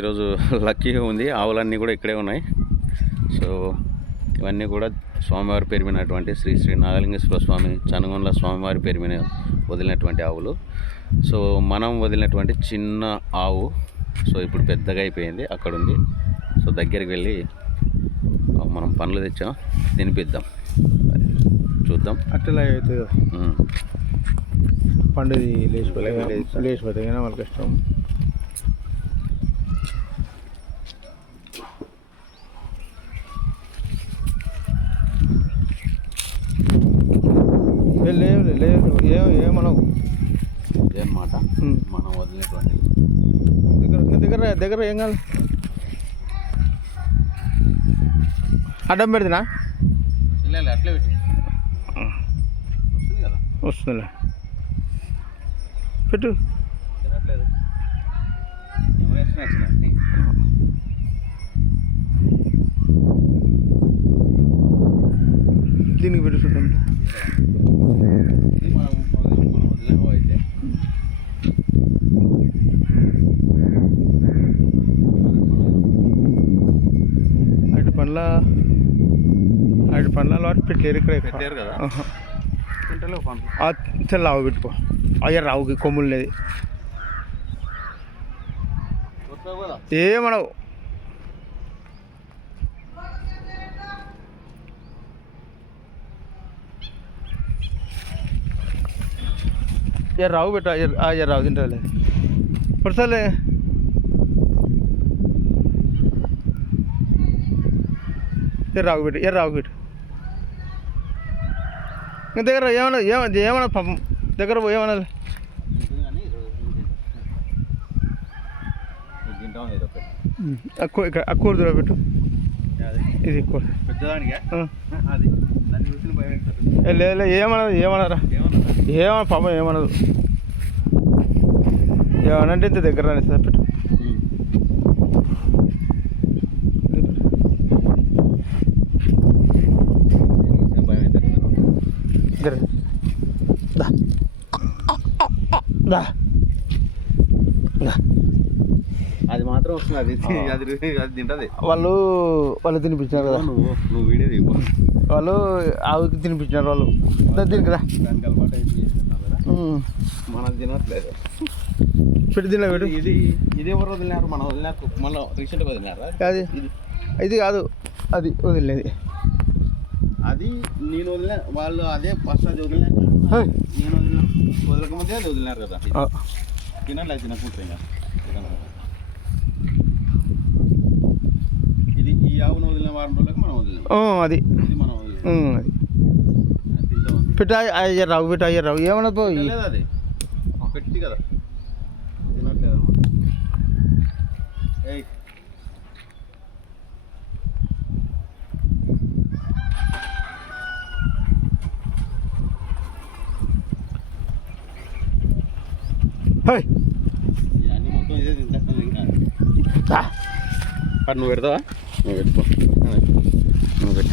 ఈరోజు లక్కీగా ఉంది. ఆవులన్నీ కూడా ఇక్కడే ఉన్నాయి. సో ఇవన్నీ కూడా స్వామివారి పేరు మీదటువంటి శ్రీ శ్రీ నాగలింగేశ్వర స్వామి చనగొండ్ల స్వామివారి పేరు మీద వదిలినటువంటి ఆవులు. సో మనం వదిలినటువంటి చిన్న ఆవు సో ఇప్పుడు పెద్దగా అయిపోయింది అక్కడ ఉంది సో దగ్గరికి వెళ్ళి మనం పండ్లు తెచ్చాం తినిపిద్దాం. చూద్దాం. అట్లా అవుతుంది. పండుది లేచిపోతే లేచిపోతే కానీ వాళ్ళకి కష్టం ఏ, లేవు లేవు ఏం ఏమనవు? ఇదన్నమాట ఉమ్. మనం వదిలినటువంటి దగ్గర ఇంకా దగ్గర దగ్గర ఏం కాదు అడ్డం పెడితేనా? లేదు అట్లే పెట్టి. వస్తుంది కదా? వస్తుందిలే. పెట్టు. తినట్లేదు. దీనికి పెట్టు చూద్దాం ఇది మనం వదిలే- మనం వదిలేవో అయితే అటు పండ్ల అటు పండ్ల వాటి పెట్టలేరు ఇక్కడ. పెట్టారు కదా? తెల్ల ఆవు పెట్టుకో. అయ్యా రావుకి కొమ్ములు లేదు ఏమనవు? ఏ రావు పెట్టు అయ్యా రావు తింటాలే పడసలే రావు పెట్టు ఏ రావు పెట్టు ఇంకా దగ్గర ఏమన్నా ఏమన్నా ఏమన్నా పాపం దగ్గర పోయి ఏమన్నా ఇక్కడ అక్కువ దూరం పెట్టు ఇది ఎక్కువ పెద్దదానిగా ఆ. అది. దాన్ని చూసిన భయం వేస్తుంది. ఏ లే లే, ఏమన్నది ఏమన్నారా ఏమన్నా పాపం ఏమన్నదు ఏమనంటే ఇంత దగ్గర రాని సార్ పెట్టు. దా. దా. దా. అది మాత్రం వస్తుంది. అది అది అది తింటది. వాళ్ళు వాళ్ళు తినిపించినారు కదా. నువ్వు నువ్వు వీడియో దిగు వాళ్ళు ఆవుకి తినిపించినారు వాళ్ళు. దీనికి రా దానికి అలవాటు కదా. మనం తినట్లేదు. పెట్టు పెట్టు ఇది ఇది ఎవరు వదిలినారు? మనం వదిలినారు. మళ్ళీ రీసెంట్గా వదిలినారా? అది ఇది. కాదు. అది వదిలేది అది నేను వదిలిన వాళ్ళు అదే ఫస్ట్ అది వదిలినాక. నేను వదిలిన వదలక ముందే అది వదిలినారు కదా. తినాలి అది తినకుంటే ఇంకా తినను. ఇది ఈ ఆవును వదిలిన వారం రోజులకు మనం వదిలినాం ఆ, అది. అది. పెట్టు అయ్యా రావు పెట్టు అయ్యా రావు ఏమన్నా పోయి పెట్టి కదా. తినట్లేదు? నువ్వు పెడతావా? నువ్వు పెట్టుకో. నువ్వు పెట్టి